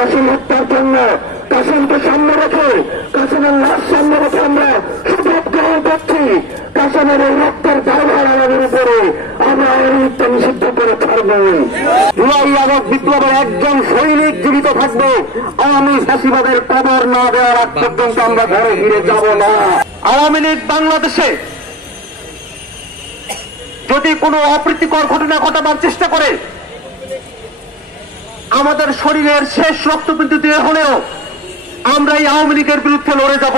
কাসেম হত্যার জন্য কাসেমকে সামনে রেখে, কাসেমের লাশ সামনে রেখে আমরা শপথ গ্রহণ করছি, কাসেমের এই রক্তের দায়ভার আমাদের উপরে, আমরা অনিত্য নিষিদ্ধ করে ছাড়বই। জুলাই আগস্ট বিপ্লবের একজন সৈনিক জীবিত থাকবে, আওয়ামী ফ্যাসিবাদের কবর না দেওয়ার আগ পর্যন্ত আমরা ঘরে ফিরে যাব না। আওয়ামী লীগ বাংলাদেশে যদি কোনো অপ্রীতিকর ঘটনা ঘটাবার চেষ্টা করে, আমাদের শরীরের শেষ রক্তবিন্দু দিয়ে হলেও আমরা এই আওয়ামী লীগের বিরুদ্ধে লড়ে যাব।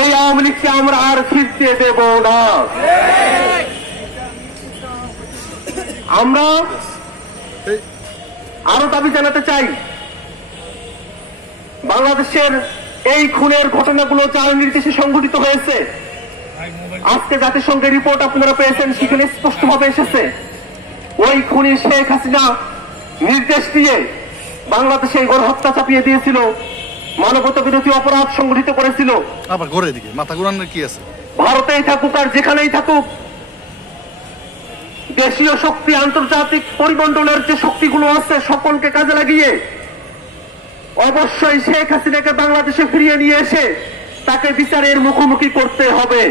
এই আওয়ামী লীগকে আমরা আর ফিরতে দেব না। আমরা আরো দাবি জানাতে চাই, বাংলাদেশের এই খুনের ঘটনাগুলো যার নির্দেশে সংঘটিত হয়েছে, আজকে জাতিসংঘের রিপোর্ট আপনারা পেয়েছেন, সেখানে স্পষ্টভাবে এসেছে ওই খুনি শেখ হাসিনা নির্দেশ দিয়ে বাংলাদেশে গণহত্যা চাপিয়ে দিয়েছিল, মানবতা বিরোধী অপরাধ সংগঠিত করেছিল। আবার ঘরে দিকে মাথা ঘোরানোর কি আছে? ভারতেই থাকুক আর যেখানেই থাকুক, দেশীয় শক্তি, আন্তর্জাতিক পরিমণ্ডলের যে শক্তিগুলো আছে, সকলকে কাজে লাগিয়ে অবশ্যই শেখ হাসিনাকে বাংলাদেশে ফিরিয়ে নিয়ে এসে তাকে বিচারের মুখোমুখি করতে হবে।